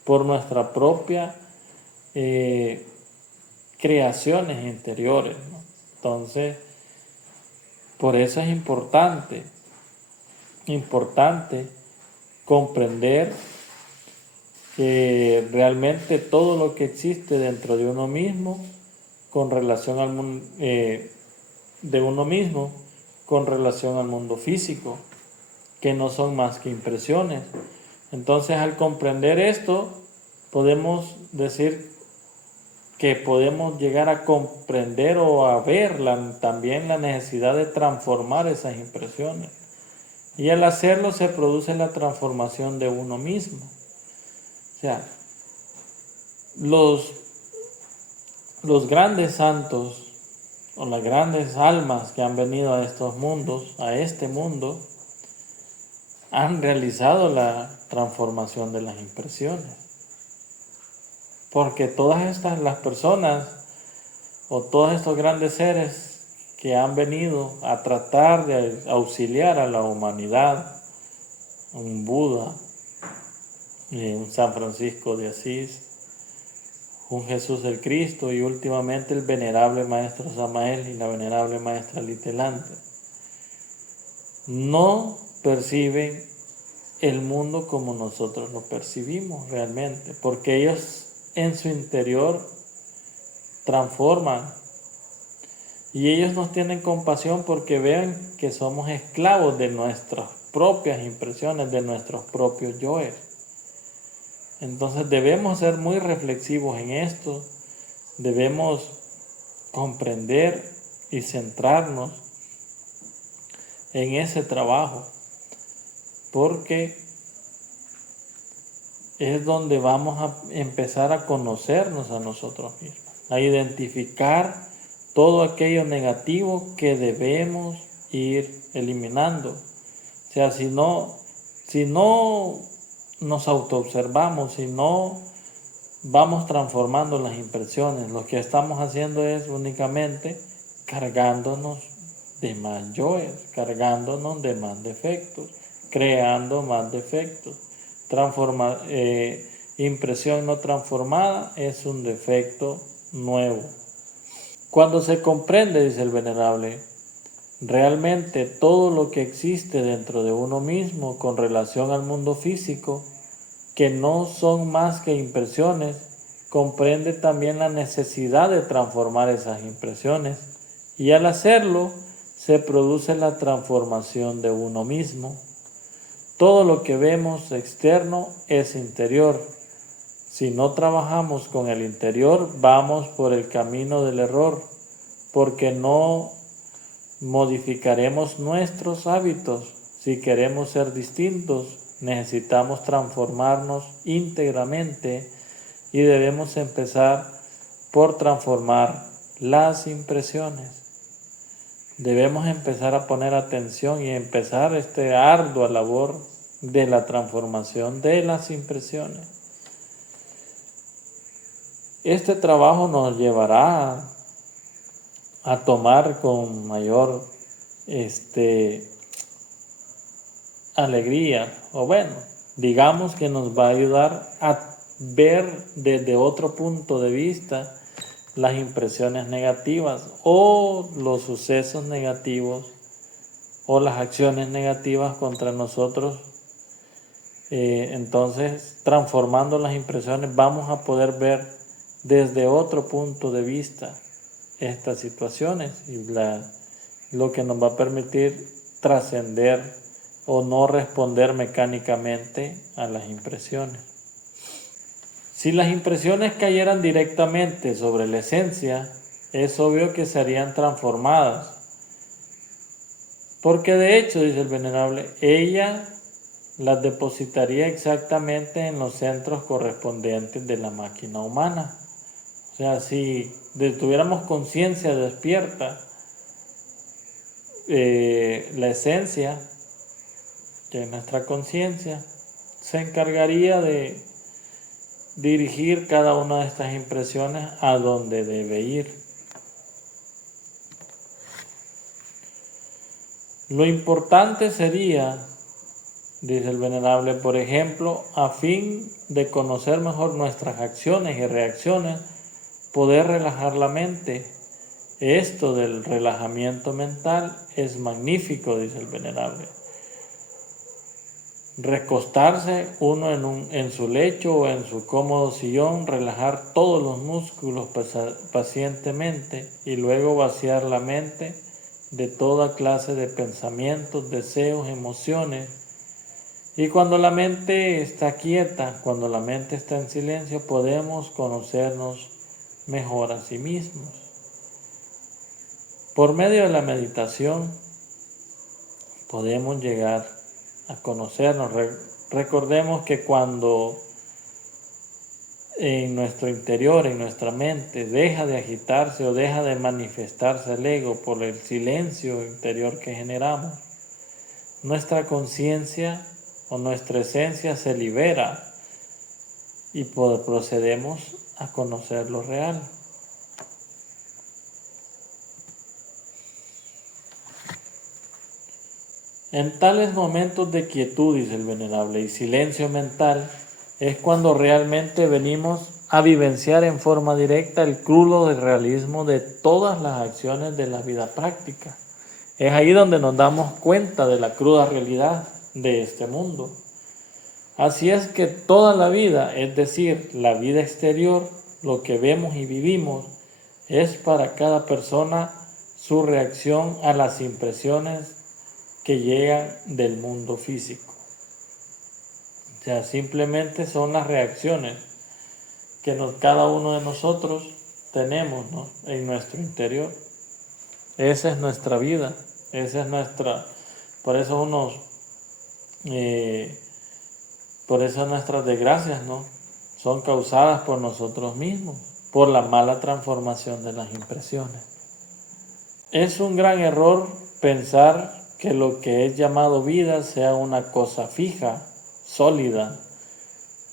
por nuestra propia creaciones interiores, ¿no? Entonces, por eso es importante comprender que realmente todo lo que existe dentro de uno mismo con relación al mundo de uno mismo con relación al mundo físico, que no son más que impresiones. Entonces, al comprender esto, podemos decir que podemos llegar a comprender o a ver también la necesidad de transformar esas impresiones. Y al hacerlo se produce la transformación de uno mismo. O sea, los grandes santos o las grandes almas que han venido a estos mundos, a este mundo, han realizado la transformación de las impresiones. Porque las personas o todos estos grandes seres que han venido a tratar de auxiliar a la humanidad, un Buda, un San Francisco de Asís, un Jesús el Cristo y últimamente el venerable Maestro Samael y la venerable Maestra Litelante, no perciben el mundo como nosotros lo percibimos realmente, porque ellos en su interior transforman y ellos nos tienen compasión porque ven que somos esclavos de nuestras propias impresiones, de nuestros propios yoes. Entonces debemos ser muy reflexivos en esto, debemos comprender y centrarnos en ese trabajo, porque es donde vamos a empezar a conocernos a nosotros mismos, a identificar todo aquello negativo que debemos ir eliminando. O sea, si no nos autoobservamos, si no vamos transformando las impresiones, lo que estamos haciendo es únicamente cargándonos de más yoes, cargándonos de más defectos, creando más defectos. Impresión no transformada es un defecto nuevo. Cuando se comprende, dice el venerable, realmente todo lo que existe dentro de uno mismo con relación al mundo físico, que no son más que impresiones, comprende también la necesidad de transformar esas impresiones y al hacerlo se produce la transformación de uno mismo. Todo lo que vemos externo es interior. Si no trabajamos con el interior, vamos por el camino del error, porque no modificaremos nuestros hábitos. Si queremos ser distintos, necesitamos transformarnos íntegramente y debemos empezar por transformar las impresiones. Debemos empezar a poner atención y empezar esta ardua labor de la transformación de las impresiones. Este trabajo nos llevará a tomar con mayor alegría, o bueno, digamos que nos va a ayudar a ver desde otro punto de vista las impresiones negativas o los sucesos negativos o las acciones negativas contra nosotros. Entonces, transformando las impresiones, vamos a poder ver desde otro punto de vista estas situaciones y lo que nos va a permitir trascender o no responder mecánicamente a las impresiones. Si las impresiones cayeran directamente sobre la esencia, es obvio que serían transformadas. Porque de hecho, dice el venerable, ella las depositaría exactamente en los centros correspondientes de la máquina humana. O sea, si tuviéramos conciencia despierta, la esencia, que es nuestra conciencia, se encargaría de dirigir cada una de estas impresiones a donde debe ir. Lo importante sería, dice el venerable, por ejemplo, a fin de conocer mejor nuestras acciones y reacciones, poder relajar la mente. Esto del relajamiento mental es magnífico, dice el venerable. Recostarse uno en su lecho o en su cómodo sillón, relajar todos los músculos pacientemente y luego vaciar la mente de toda clase de pensamientos, deseos, emociones. Y cuando la mente está quieta, cuando la mente está en silencio, podemos conocernos mejor a sí mismos. Por medio de la meditación podemos llegar a conocernos. Recordemos que cuando en nuestro interior, en nuestra mente, deja de agitarse o deja de manifestarse el ego por el silencio interior que generamos, nuestra conciencia o nuestra esencia se libera y procedemos a conocer lo real. En tales momentos de quietud, dice el venerable, y silencio mental, es cuando realmente venimos a vivenciar en forma directa el crudo realismo de todas las acciones de la vida práctica. Es ahí donde nos damos cuenta de la cruda realidad de este mundo. Así es que toda la vida, es decir, la vida exterior, lo que vemos y vivimos, es para cada persona su reacción a las impresiones que llegan del mundo físico. O sea, simplemente son las reacciones que cada uno de nosotros tenemos, ¿no?, en nuestro interior. Esa es nuestra vida, esa es nuestra, por eso por eso nuestras desgracias, ¿no?, son causadas por nosotros mismos, por la mala transformación de las impresiones. Es un gran error pensar que lo que es llamado vida sea una cosa fija, sólida,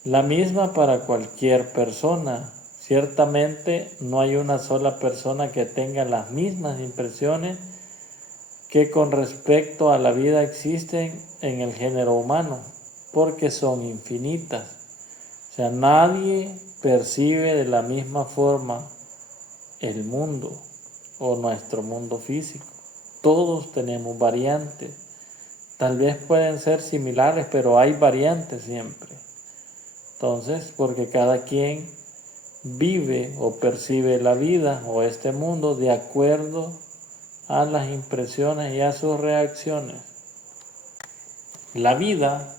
la misma para cualquier persona. Ciertamente no hay una sola persona que tenga las mismas impresiones que con respecto a la vida existen en el género humano, porque son infinitas. O sea, nadie percibe de la misma forma el mundo o nuestro mundo físico. Todos tenemos variantes. Tal vez pueden ser similares, pero hay variantes siempre. Entonces, porque cada quien vive o percibe la vida o este mundo de acuerdo a las impresiones y a sus reacciones. La vida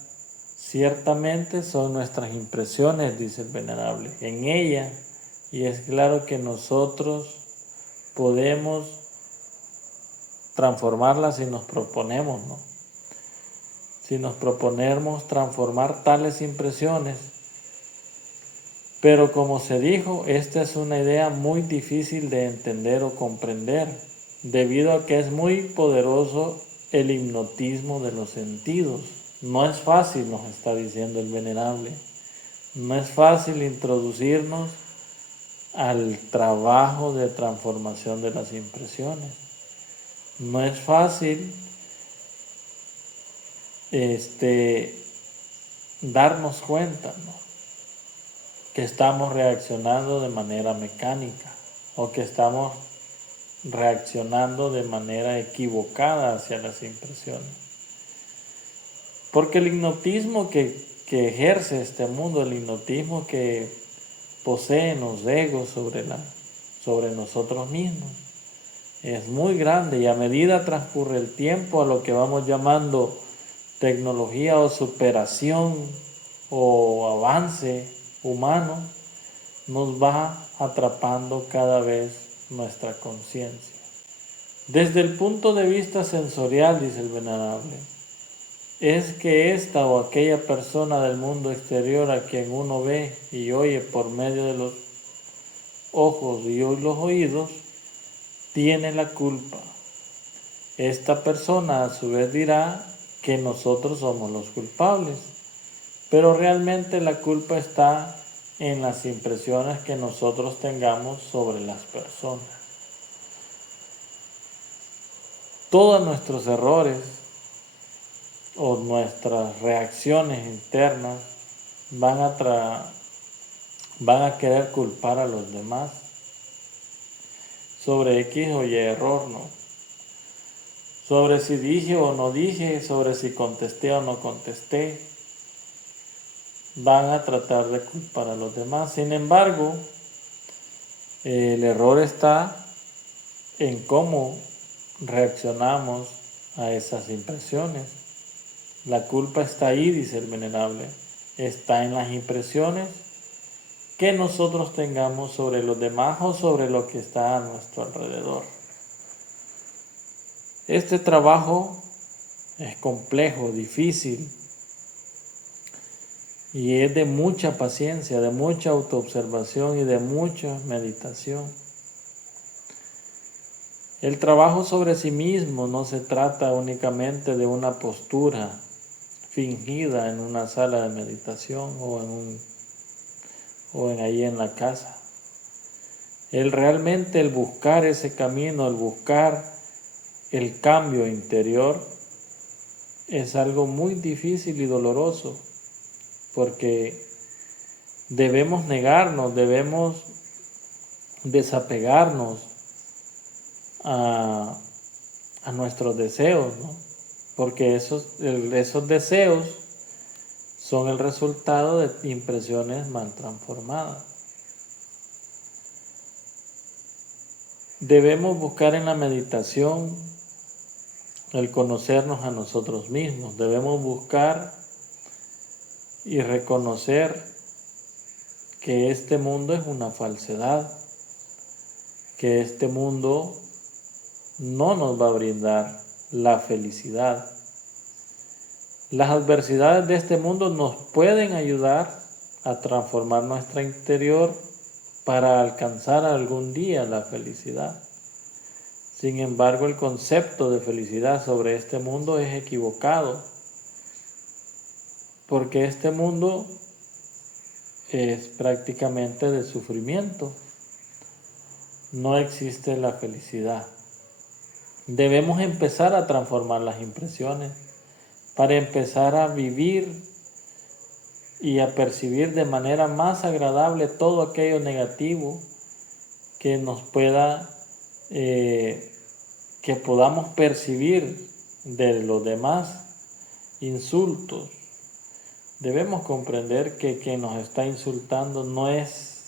ciertamente son nuestras impresiones, dice el venerable, en ella, y es claro que nosotros podemos transformarla si nos proponemos, ¿no? Si nos proponemos transformar tales impresiones. Pero como se dijo, esta es una idea muy difícil de entender o comprender, debido a que es muy poderoso el hipnotismo de los sentidos. No es fácil, nos está diciendo el venerable, no es fácil introducirnos al trabajo de transformación de las impresiones. No es fácil darnos cuenta, ¿no?, que estamos reaccionando de manera mecánica o que estamos reaccionando de manera equivocada hacia las impresiones. Porque el hipnotismo que ejerce este mundo, el hipnotismo que poseen los egos sobre nosotros mismos, es muy grande, y a medida transcurre el tiempo, a lo que vamos llamando tecnología o superación o avance humano, nos va atrapando cada vez nuestra conciencia. Desde el punto de vista sensorial, dice el venerable, es que esta o aquella persona del mundo exterior a quien uno ve y oye por medio de los ojos y los oídos, tiene la culpa. Esta persona a su vez dirá que nosotros somos los culpables, pero realmente la culpa está en las impresiones que nosotros tengamos sobre las personas. Todos nuestros errores o nuestras reacciones internas van a querer culpar a los demás sobre X o Y error, ¿no? Sobre si dije o no dije, sobre si contesté o no contesté. Van a tratar de culpar a los demás. Sin embargo, el error está en cómo reaccionamos a esas impresiones. La culpa está ahí, dice el venerable. Está en las impresiones que nosotros tengamos sobre los demás o sobre lo que está a nuestro alrededor. Este trabajo es complejo, difícil, y es de mucha paciencia, de mucha autoobservación y de mucha meditación. El trabajo sobre sí mismo no se trata únicamente de una postura fingida en una sala de meditación o ahí en la casa. El buscar ese camino, el buscar el cambio interior, es algo muy difícil y doloroso, porque debemos negarnos, debemos desapegarnos a nuestros deseos, ¿no? Porque esos deseos son el resultado de impresiones mal transformadas. Debemos buscar en la meditación el conocernos a nosotros mismos. Debemos buscar y reconocer que este mundo es una falsedad, que este mundo no nos va a brindar la felicidad. Las adversidades de este mundo nos pueden ayudar a transformar nuestro interior para alcanzar algún día la felicidad. Sin embargo, el concepto de felicidad sobre este mundo es equivocado, porque este mundo es prácticamente de sufrimiento. No existe la felicidad. Debemos empezar a transformar las impresiones para empezar a vivir y a percibir de manera más agradable todo aquello negativo que nos pueda, que podamos percibir de los demás. Insultos. Debemos comprender que quien nos está insultando no es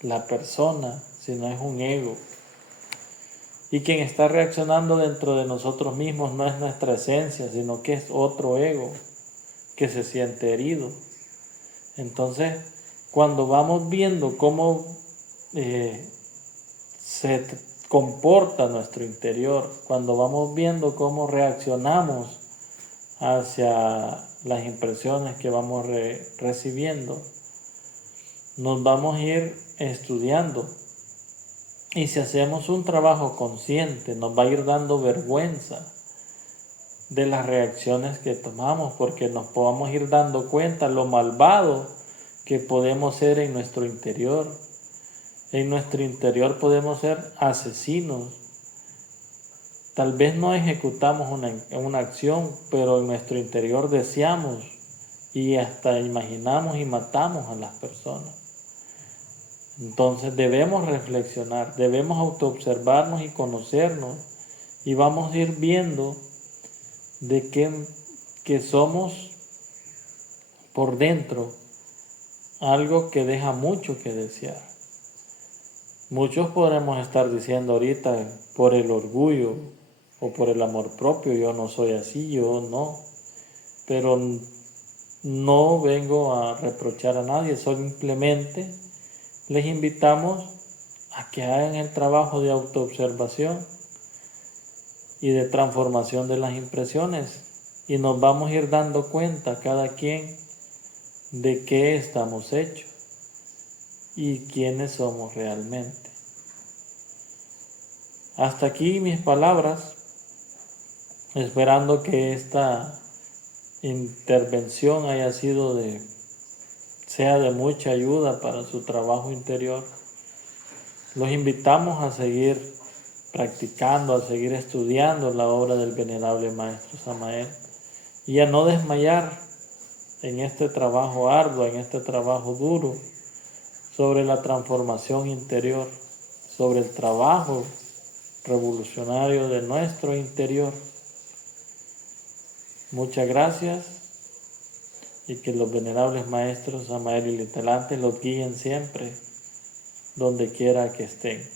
la persona, sino es un ego. Y quien está reaccionando dentro de nosotros mismos no es nuestra esencia, sino que es otro ego que se siente herido. Entonces, cuando vamos viendo cómo se comporta nuestro interior, cuando vamos viendo cómo reaccionamos hacia las impresiones que vamos recibiendo, nos vamos a ir estudiando. Y si hacemos un trabajo consciente, nos va a ir dando vergüenza de las reacciones que tomamos, porque nos podamos ir dando cuenta lo malvado que podemos ser en nuestro interior. En nuestro interior podemos ser asesinos. Tal vez no ejecutamos una acción, pero en nuestro interior deseamos y hasta imaginamos y matamos a las personas. Entonces debemos reflexionar, debemos autoobservarnos y conocernos, y vamos a ir viendo de que somos por dentro algo que deja mucho que desear. Muchos podremos estar diciendo ahorita por el orgullo o por el amor propio, yo no soy así, yo no. Pero no vengo a reprochar a nadie, simplemente les invitamos a que hagan el trabajo de autoobservación y de transformación de las impresiones, y nos vamos a ir dando cuenta cada quien de qué estamos hechos y quiénes somos realmente. Hasta aquí mis palabras, esperando que esta intervención sea de mucha ayuda para su trabajo interior. Los invitamos a seguir practicando, a seguir estudiando la obra del venerable Maestro Samael y a no desmayar en este trabajo arduo, en este trabajo duro, sobre la transformación interior, sobre el trabajo revolucionario de nuestro interior. Muchas gracias, y que los venerables maestros Samael y Litelante los guíen siempre, donde quiera que estén.